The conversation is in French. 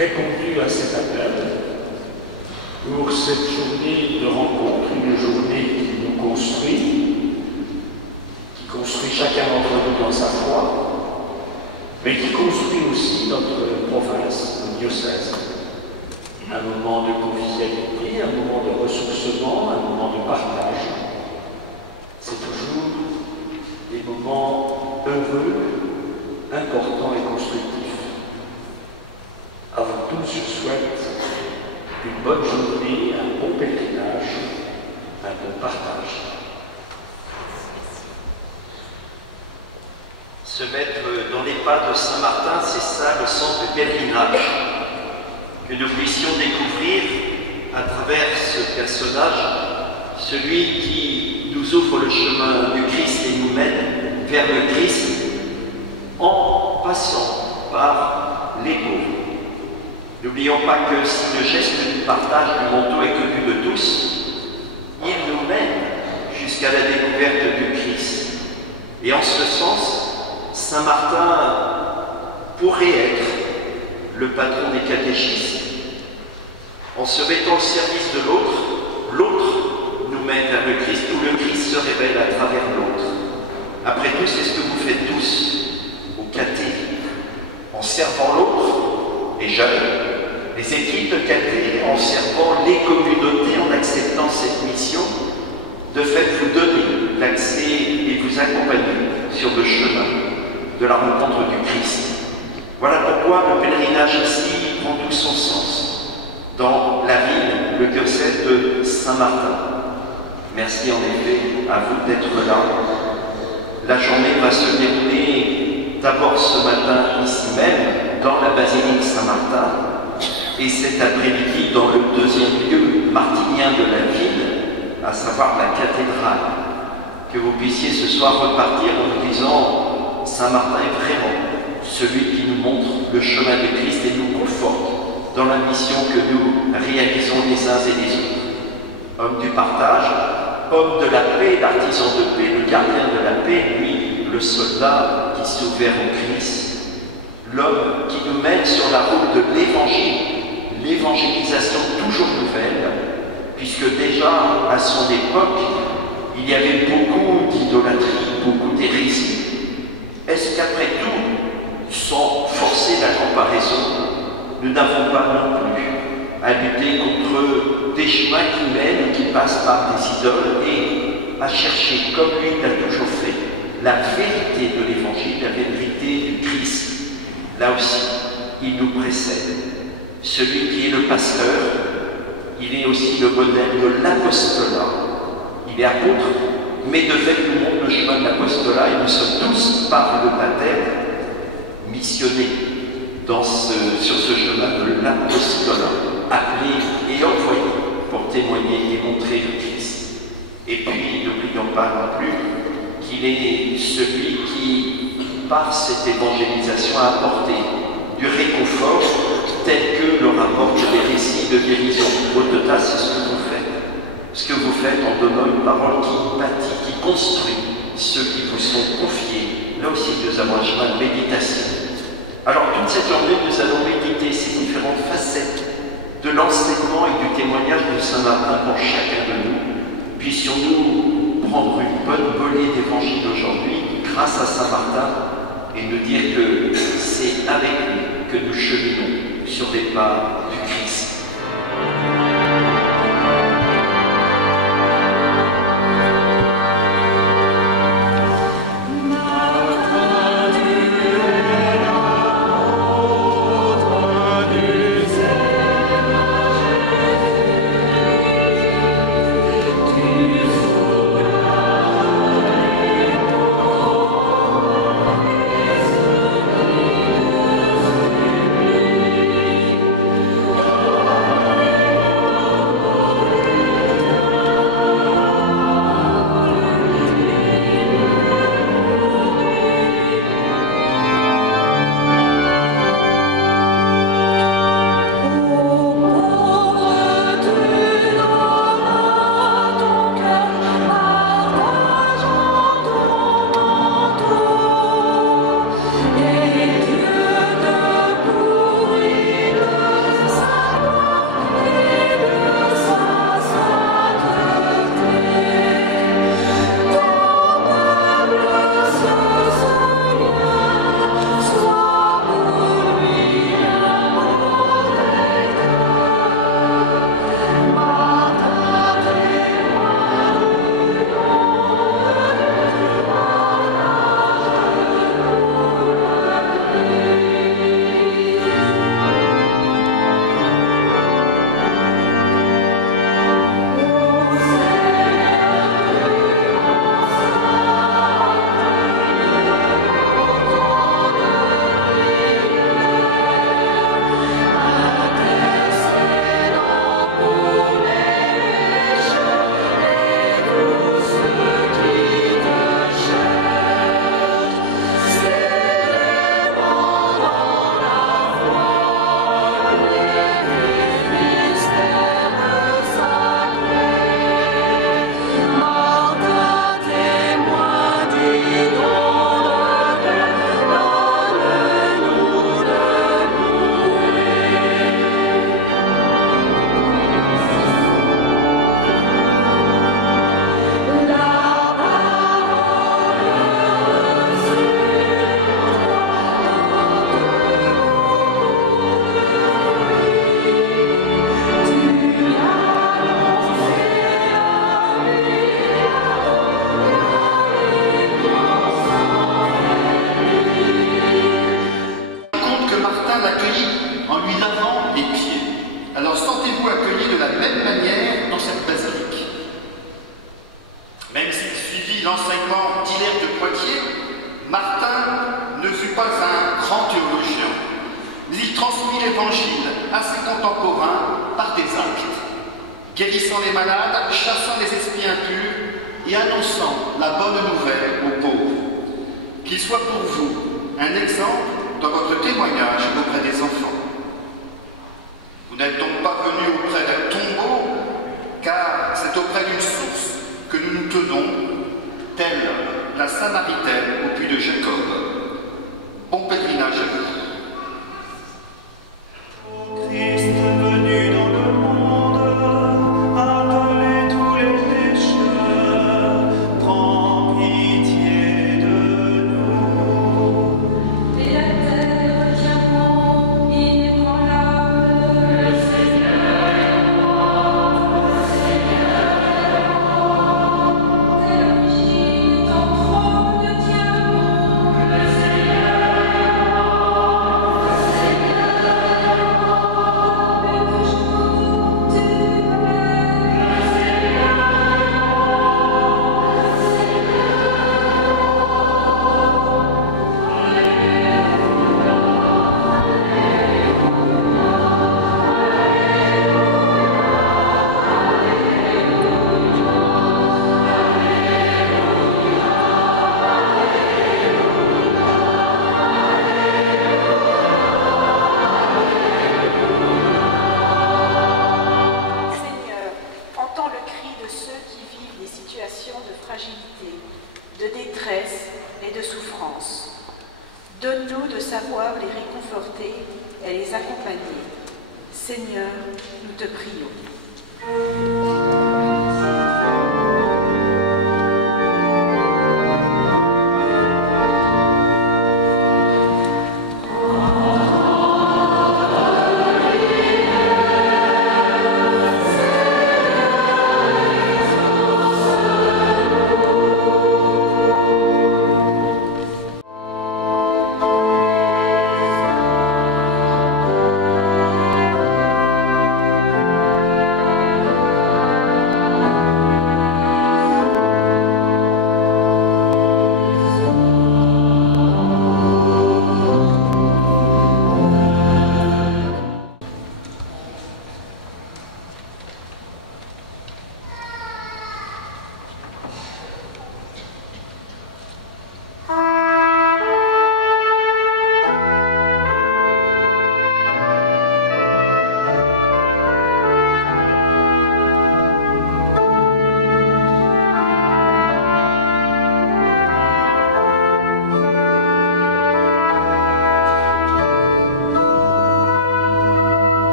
répondu à cet appel pour cette journée de rencontre, une journée qui nous construit, qui construit chacun d'entre nous dans sa foi, mais qui construit aussi notre province, notre diocèse. Un moment de convivialité, un moment de ressourcement, un moment de partage. C'est toujours des moments heureux, importants et constructifs. À vous tous, je souhaite une bonne journée, un bon pèlerinage, un bon partage. Se mettre dans les pas de Saint Martin, c'est ça le sens du pèlerinage. Que nous puissions découvrir à travers ce personnage, celui qui nous ouvre le chemin du Christ et nous mène vers le Christ en passant par les pauvres. N'oublions pas que si le geste du partage du manteau est connu de tous, il nous mène jusqu'à la découverte du Christ. Et en ce sens, Saint Martin pourrait être le patron des catéchistes. En se mettant au service de l'autre, l'autre nous mène vers le Christ, ou le Christ se révèle à travers l'autre. Après tout, c'est ce que vous faites tous au caté, en servant l'autre, les jeunes, les équipes de caté, en servant les communautés, en acceptant cette mission, de fait vous donner l'accès et vous accompagner sur le chemin de la rencontre du Christ. Voilà pourquoi le pèlerinage ici prend tout son sens dans la ville, le diocèse de Saint-Martin. Merci en effet à vous d'être là. La journée va se dérouler d'abord ce matin ici même, dans la basilique Saint-Martin, et cet après-midi dans le deuxième lieu martinien de la ville, à savoir la cathédrale. Que vous puissiez ce soir repartir en vous disant Saint-Martin est vraiment celui qui nous montre le chemin de Christ et nous conforte dans la mission que nous réalisons les uns et les autres. Homme du partage, homme de la paix, l'artisan de paix, le gardien de la paix, lui, le soldat qui s'est ouvert au Christ, l'homme qui nous mène sur la route de l'évangile, l'évangélisation toujours nouvelle, puisque déjà à son époque, il y avait beaucoup d'idolâtrie, beaucoup d'hérésie. Est-ce qu'après tout, sans forcer la comparaison, nous n'avons pas non plus à lutter contre des chemins qui mènent, qui passent par des idoles, et à chercher, comme lui l'a toujours fait, la vérité de l'Évangile, la vérité du Christ. Là aussi, il nous précède. Celui qui est le pasteur, il est aussi le modèle de l'apostolat. Il est apôtre, mais de fait nous montre le chemin de l'apostolat, et nous sommes tous, par le baptême, missionnés sur ce chemin de l'apostolat, appelés et envoyés pour témoigner et montrer le Christ. Et puis, n'oublions pas non plus qu'il est celui qui, par cette évangélisation, a apporté du réconfort tel que le rapportent les récits de guérison. Au total, c'est ce que vous faites. Ce que vous faites en donnant une parole qui bâtit, qui construit ceux qui vous sont confiés. Là aussi, nous avons un chemin de méditation. Alors, toute cette journée, nous allons méditer ces différentes facettes de l'enseignement et du témoignage de Saint Martin pour chacun de nous. Puissions-nous prendre une bonne bolée d'évangile aujourd'hui grâce à Saint Martin et nous dire que c'est avec lui que nous cheminons sur les pas du Christ. Oh contemporains par des actes, guérissant les malades, chassant les esprits impurs et annonçant la bonne nouvelle aux pauvres. Qu'il soit pour vous un exemple dans votre témoignage auprès des enfants. Vous n'êtes donc pas venus auprès d'un tombeau, car c'est auprès d'une source que nous nous tenons, telle la Samaritaine au puits de Jacob. Bon pèlerinage à vous. Christ venu dans le monde, appelez tous les pécheurs, prends pitié de nous. Et la terre tient inébranlable, le Seigneur est mort, le Seigneur est mort. Dès l'origine, ton trône tient bon, le Seigneur est mort, le Seigneur est mort. Mais que jour tu plais, le Seigneur est mort, le Seigneur est mort. Seigneur, entends le cri de ceux qui vivent des situations de fragilité, de détresse et de souffrance. Donne-nous de savoir les réconforter et les accompagner. Seigneur, nous te prions.